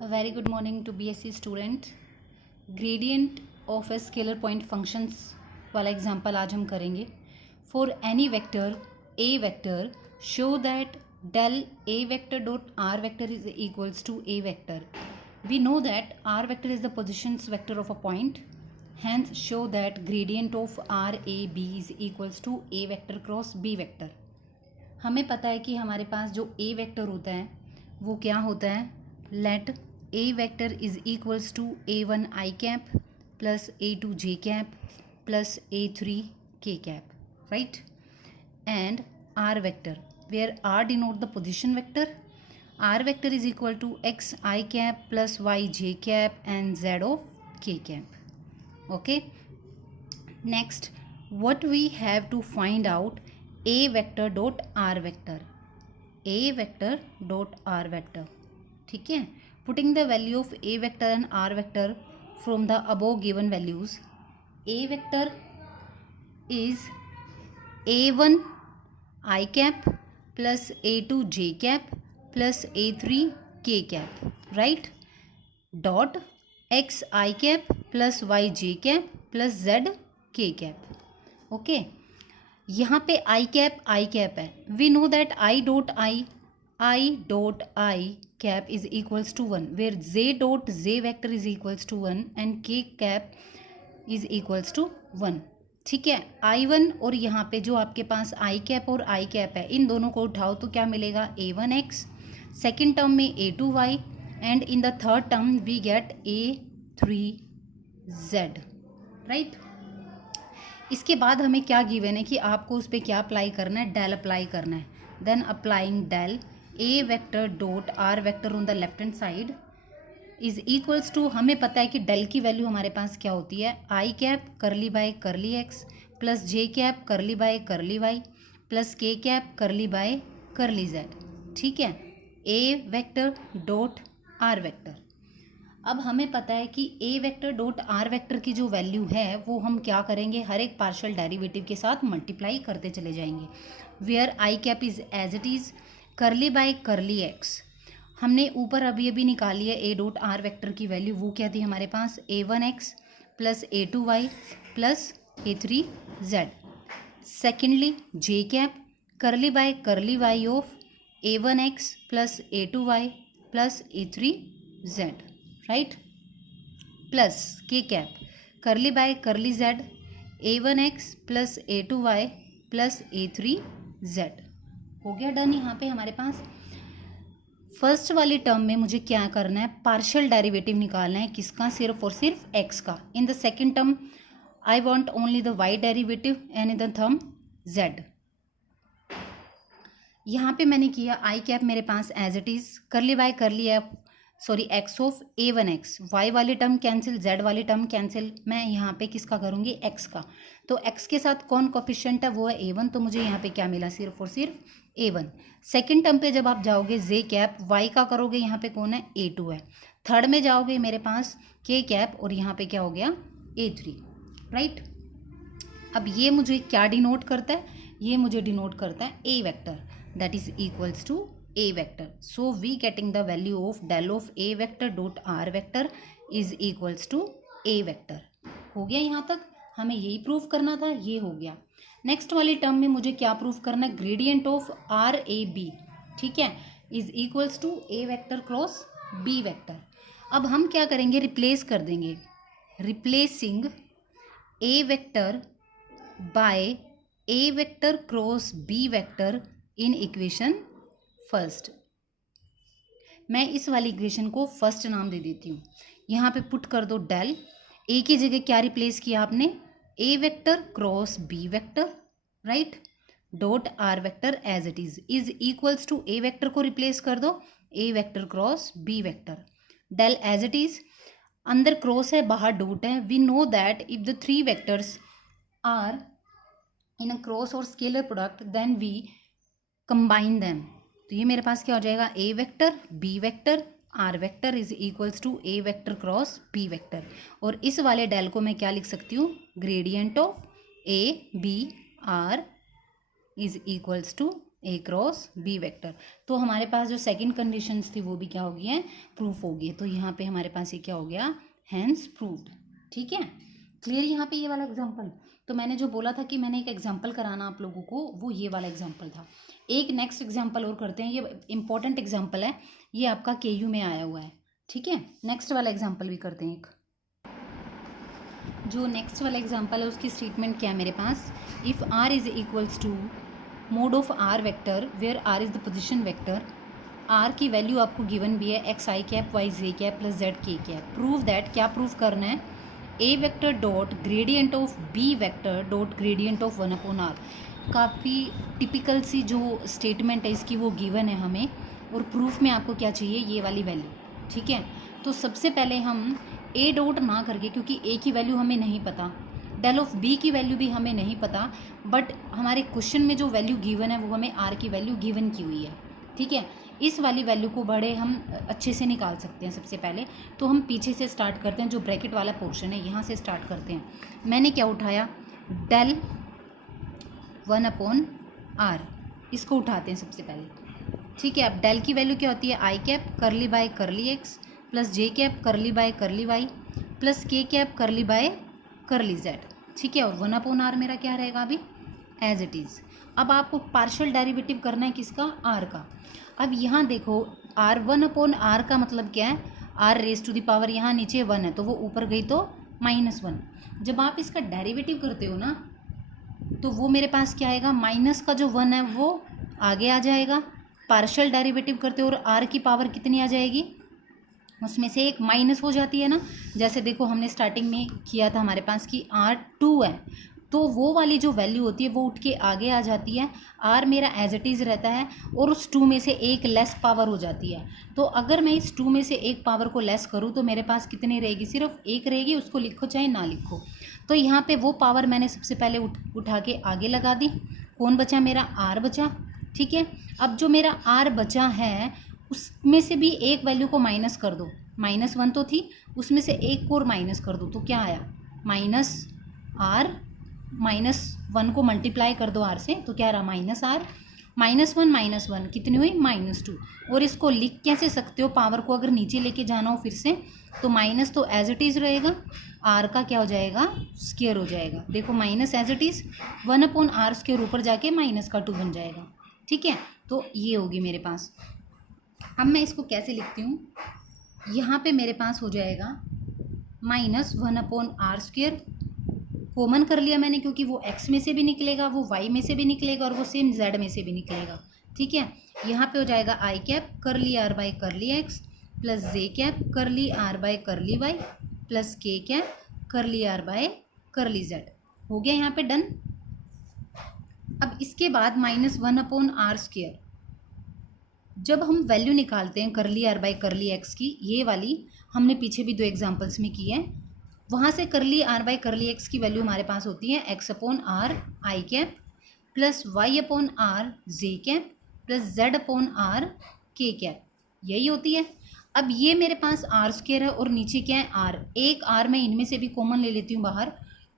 A very good morning to BSc student. Gradient of a scalar point functions वाला example आज हम करेंगे. For any vector A vector show that del a vector dot r vector is equals to a vector. We know that r vector is the positions vector of a point. Hence show that gradient of r a b is equals to a vector cross b vector. हमें पता है कि हमारे पास जो a vector होता है वो क्या होता है. Let a vector is equals to a1 i cap plus a2 j cap plus a3 k cap, right. And r vector where r denote the position vector. R vector is equal to x I cap plus y j cap and z of k cap. Okay. Next, what we have to find out a vector dot r vector. A vector dot r vector. ठीक है. Putting the value of a vector and r vector from the above given values. A vector is a1 I cap plus a2 j cap plus a3 k cap, right. Dot x I cap plus y j cap plus z k cap. Okay. यहाँ पे I cap है. We know that I dot I cap is equals to 1, where j dot j vector is equals to 1 and k cap is equals to 1. ठीक है. I1 और यहाँ पे जो आपके पास I कैप और I कैप है, इन दोनों को उठाओ तो क्या मिलेगा. a1x, सेकेंड टर्म में a2y and in the third term we get a3z, right. इसके बाद हमें क्या गिवन है कि आपको उस पर क्या अप्लाई करना है. डेल अप्लाई करना है. Then applying del a vector dot r vector on the left hand side is equals to, हमें पता है कि डेल की वैल्यू हमारे पास क्या होती है. I cap curly by curly x plus j cap curly by curly y plus k cap curly by curly z. ठीक है. A vector dot are vector. अब हमें पता है कि a vector dot are vector की जो वैल्यू है वो हम क्या करेंगे, हर एक पार्शियल डेरिवेटिव के साथ मल्टीप्लाई करते चले जाएंगे. Where i cap is as it is curly by curly x. हमने ऊपर अभी निकाली है ए डॉट आर वेक्टर की वैल्यू. वो क्या थी हमारे पास, a1x plus a2y plus a3z. Secondly j cap curly by curly y of a1x plus a2y plus a3z, right. Plus k cap curly by curly z a1x plus a2y plus a3z. हो गया done. यहाँ पे हमारे पास first वाली term में मुझे क्या करना है, पार्शियल डेरिवेटिव निकालना है. किसका, सिर्फ और सिर्फ एक्स का. In the second term I want only the y derivative and in the term z. यहाँ पे मैंने किया आई कैप मेरे पास as it is curly by curly f sorry x of a1x. Y वाली टर्म कैंसिल, जेड वाली term cancel. मैं यहाँ पे किसका करूँगी, एक्स का. तो एक्स के साथ कौन कोफिशिएंट है, वो है a1. तो मुझे यहाँ पे क्या मिला, सिर्फ और सिर्फ a1. सेकेंड टर्म पे जब आप जाओगे जे कैप, वाई का करोगे यहाँ पे कौन है, a2 है. थर्ड में जाओगे मेरे पास के कैप और यहाँ पे क्या हो गया, a3, राइट. अब ये मुझे क्या डिनोट करता है, ये मुझे डिनोट करता है a vector, that is equals to a vector. So we getting the value of del of a vector dot r vector is equals to a vector. हो गया. यहाँ तक हमें यही प्रूफ करना था, ये हो गया. नेक्स्ट वाली टर्म में मुझे क्या प्रूफ करना है, gradient of R A B, ठीक है, is equals to a vector cross b vector. अब हम क्या करेंगे, रिप्लेस कर देंगे. Replacing a vector by a vector cross b vector in equation first. मैं इस वाली इक्वेशन को फर्स्ट नाम दे देती हूँ. यहाँ पे पुट कर दो डेल. ए की जगह क्या रिप्लेस किया आपने, a vector cross B vector, right. Dot are vector as it is equals to A vector को रिप्लेस कर दो a vector cross B vector. Del as it is, अंदर क्रॉस है बाहर डॉट है. We know that if the three vectors are in a cross और scalar product then we combine them. तो ये मेरे पास क्या हो जाएगा, a vector B vector r vector is equals to A vector cross B vector. और इस वाले डेल को मैं क्या लिख सकती हूँ, gradient of A B R is equals to A cross B vector. तो हमारे पास जो सेकंड कंडीशंस थी वो भी क्या हो गई है, प्रूफ हो गई। तो यहाँ पे हमारे पास ये क्या हो गया, हैंस प्रूव्ड। ठीक है, क्लियर यहाँ पे ये वाला एग्जाम्पल। तो मैंने जो बोला था कि मैंने एक एग्जाम्पल कराना आप लोगों को, वो ये वाला एग्जाम्पल था। एक नेक्स्ट एग्जाम्पल और करते हैं, ये इंपॉर्टेंट एग्जाम्पल है, ये आपका KU में आया हुआ है। ठीक है, नेक्स्ट वाला एग्जाम्पल भी करते हैं। एक जो नेक्स्ट वाला एग्जाम्पल है उसकी स्टेटमेंट क्या है मेरे पास, if R is equals to mod of R vector where R is the position vector, R की वैल्यू आपको गिवन भी है x i cap y j cap plus z k cap. Prove that, क्या prove करना है, A vector dot gradient of B vector dot gradient of 1/r। काफ़ी typical सी जो statement है इसकी वो गिवन है हमें, और प्रूफ में आपको क्या चाहिए, ये वाली वैल्यू। ठीक है, तो सबसे पहले हम A डॉट ना करके, क्योंकि A की वैल्यू हमें नहीं पता, डेल ऑफ B की वैल्यू भी हमें नहीं पता, बट हमारे क्वेश्चन में जो वैल्यू गिवन है वो हमें R की वैल्यू गिवन की हुई है। ठीक है, इस वाली वैल्यू को बड़े हम अच्छे से निकाल सकते हैं। सबसे पहले तो हम पीछे से स्टार्ट करते हैं, जो ब्रैकेट वाला पोर्शन है यहाँ से स्टार्ट करते हैं। मैंने क्या उठाया, डेल 1/r, इसको उठाते हैं सबसे पहले। ठीक है, अब डेल की वैल्यू क्या होती है, i cap curly by curly x plus j cap curly by curly y plus k cap curly by curly z. ठीक है, और 1/r मेरा क्या रहेगा अभी एज इट इज़। अब आपको पार्शियल डेरिवेटिव करना है किसका, r का। अब यहाँ देखो r 1/r का मतलब क्या है, r raise to the power, यहाँ नीचे 1 है तो वो ऊपर गई तो -1। जब आप इसका डेरिवेटिव करते हो ना तो वो मेरे पास क्या आएगा, माइनस का जो 1 है वो आगे आ जाएगा। पार्शियल डेरिवेटिव करते हो और r की पावर कितनी आ जाएगी, उसमें से एक माइनस हो जाती है ना। जैसे देखो हमने स्टार्टिंग में किया था हमारे पास कि r 2 है, तो वो वाली जो वैल्यू होती है वो उठ के आगे आ जाती है, r मेरा एज इट इज़ रहता है और उस 2 में से एक लेस पावर हो जाती है। तो अगर मैं इस 2 में से एक पावर को लेस करूँ तो मेरे पास कितनी रहेगी, सिर्फ एक रहेगी, उसको लिखो चाहे ना लिखो। तो यहाँ पे वो पावर मैंने सबसे पहले उठा के आगे लगा दी, कौन बचा, मेरा r बचा। ठीक है, अब जो मेरा r बचा है उसमें से भी एक वैल्यू को माइनस कर दो, -1 तो थी, उसमें से एक को और माइनस कर दो तो क्या आया, -r, -1 को मल्टीप्लाई कर दो r से तो क्या रहा, -r, -1 कितनी हुई, -2। और इसको लिख कैसे सकते हो, पावर को अगर नीचे लेके जाना हो फिर से तो माइनस तो एज इट इज़ रहेगा, r का क्या हो जाएगा, स्क्वायर हो जाएगा। देखो minus as it is 1/r square ऊपर जाके -2 बन जाएगा। ठीक है, तो ये होगी मेरे पास। अब मैं इसको कैसे लिखती हूँ, यहाँ पे मेरे पास हो जाएगा -1/r स्क्वायर, कॉमन कर लिया मैंने क्योंकि वो x में से भी निकलेगा, वो y में से भी निकलेगा और वो सेम z में से भी निकलेगा। ठीक है, यहाँ पे हो जाएगा i cap curly r by curly x plus j cap curly r by curly y plus k cap curly r by curly z। हो गया यहाँ पे डन। अब इसके बाद -1/r स्क्वायर, जब हम वैल्यू निकालते हैं करली r बाई करली x की, ये वाली हमने पीछे भी 2 एग्जांपल्स में की है, वहाँ से करली r बाई करली x की वैल्यू हमारे पास होती है x/r I cap plus y/r J cap plus z/r K cap, यही होती है। अब ये मेरे पास r स्क्वायर है और नीचे क्या है r, एक r मैं इनमें से भी कॉमन ले लेती हूँ बाहर,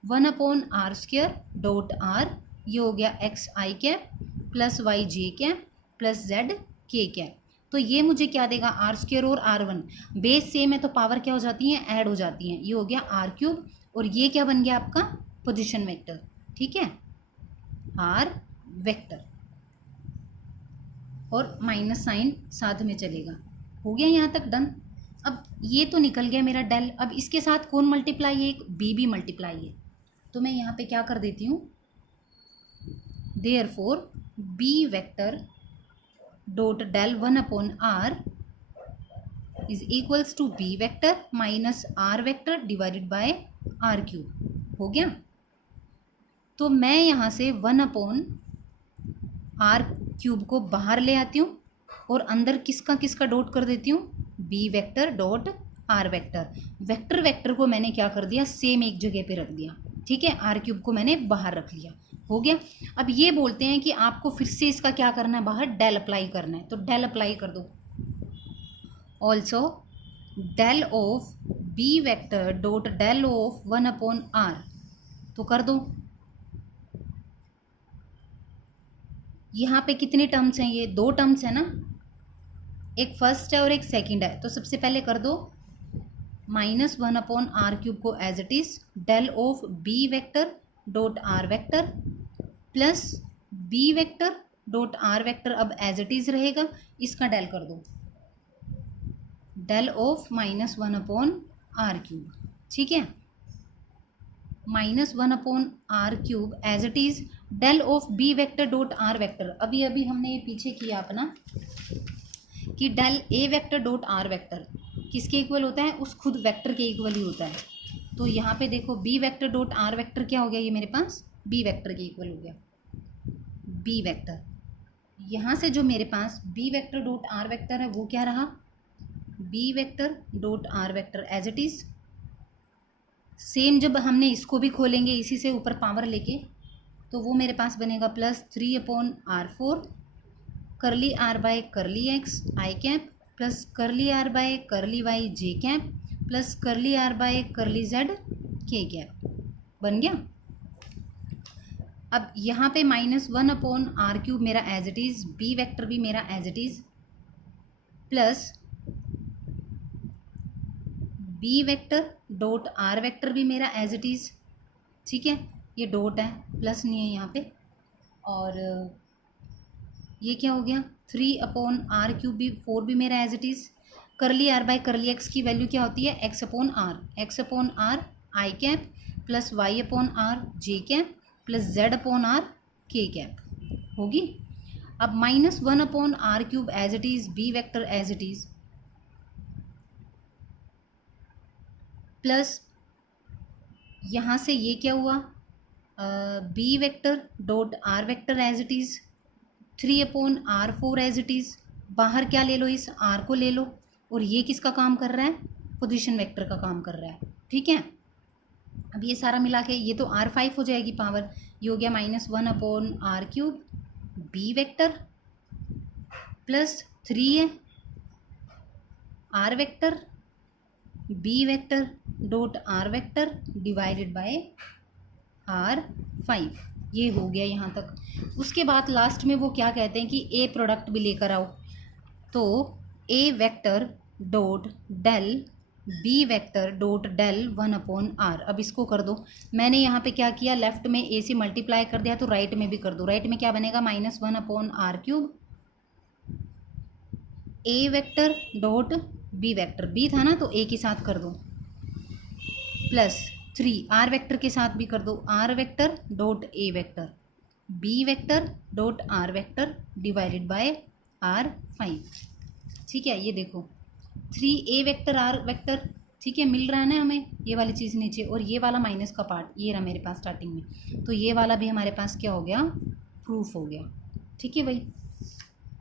1/r स्क्वायर डॉट r, ये हो गया x आई कैप प्लस y जे कैप प्लस z के कैप। तो ये मुझे क्या देगा, आर स्क्वायर और r1, बेस सेम है तो पावर क्या हो जाती है, ऐड हो जाती हैं। ये हो गया r³ और ये क्या बन गया आपका पोजीशन वेक्टर। ठीक है, r वेक्टर और माइनस साइन साथ में चलेगा। हो गया यहाँ तक डन। अब ये तो निकल गया मेरा डेल। अब इसके साथ कौन मल्टीप्लाई है, एक b भी मल्टीप्लाई है, तो मैं यहाँ पे क्या कर देती हूँ, therefore b vector dot del 1/r is equals to b vector minus r vector divided by r³। हो गया, तो मैं यहाँ से 1/r³ को बाहर ले आती हूँ और अंदर किसका किसका डॉट कर देती हूँ, b vector dot r vector. Vector vector को मैंने क्या कर दिया, सेम एक जगह पे रख दिया। ठीक है, r³ को मैंने बाहर रख लिया। हो गया। अब ये बोलते हैं कि आपको फिर से इसका क्या करना है, बाहर डेल अप्लाई करना है, तो डेल अप्लाई कर दो। Also del of b vector dot del of 1/r, तो कर दो। यहाँ पे कितने टर्म्स हैं, ये 2 टर्म्स है ना, एक फर्स्ट है और एक सेकंड है। तो सबसे पहले कर दो -1/r³ को as it is del of B vector dot are vector plus B vector dot are vector, अब एज इट इज रहेगा, इसका डेल कर दो, डेल ऑफ -1/r³। ठीक है, -1/r³ as it is del of B vector dot are vector. अभी अभी हमने ये पीछे किया अपना कि del A vector dot are vector किसके इक्वल होता है, उस खुद वेक्टर के इक्वल ही होता है। तो यहाँ पे देखो b vector dot are vector क्या हो गया, ये मेरे पास बी वेक्टर के इक्वल हो गया, बी वेक्टर। यहाँ से जो मेरे पास b vector dot are vector है वो क्या रहा, b vector dot are vector as it is. Same जब हमने इसको भी खोलेंगे इसी से ऊपर पावर लेके, तो वो मेरे पास बनेगा +3/r4 curly R by curly X I cap plus curly R by curly Y J cap plus curly R by curly Z K cap बन गया। अब यहाँ पे -1/r³ मेरा as it is, B vector भी मेरा as it is, plus B vector dot are vector भी मेरा एज इट इज़। ठीक है, ये डॉट है, प्लस नहीं है यहाँ पे। और ये क्या हो गया, 3/r³ भी 4 भी मेरा as it is. Curly R by curly X की वैल्यू क्या होती है, x/r I cap plus y/r J cap plus z/r K cap होगी। अब -1/r³ as it is, B vector as it is, plus यहाँ से ये क्या हुआ, B vector dot are vector as it is, 3/r4 as it is. बाहर क्या ले लो, इस r को ले लो, और ये किसका काम कर रहा है, पोजीशन वेक्टर का काम कर रहा है। ठीक है, अब ये सारा मिला के ये तो r5 हो जाएगी पावर, ये हो गया -1/r³ बी वेक्टर प्लस 3 है R vector B vector dot are vector divided by r5। ये हो गया यहाँ तक। उसके बाद लास्ट में वो क्या कहते हैं कि ए प्रोडक्ट भी लेकर आओ, तो a vector dot del b vector dot del 1/r। अब इसको कर दो, मैंने यहाँ पे क्या किया, लेफ्ट में ए से मल्टीप्लाई कर दिया, तो राइट में भी कर दो। राइट में क्या बनेगा, -1/r³ a vector dot b vector, b था ना तो ए के साथ कर दो, प्लस 3 आर वेक्टर के साथ भी कर दो, R vector dot A vector B vector dot are vector divided by r5। ठीक है, ये देखो 3a वेक्टर आर वेक्टर, ठीक है, मिल रहा है ना हमें ये वाली चीज़ नीचे, और ये वाला माइनस का पार्ट ये रहा मेरे पास स्टार्टिंग में, तो ये वाला भी हमारे पास क्या हो गया, प्रूफ हो गया। ठीक है भाई।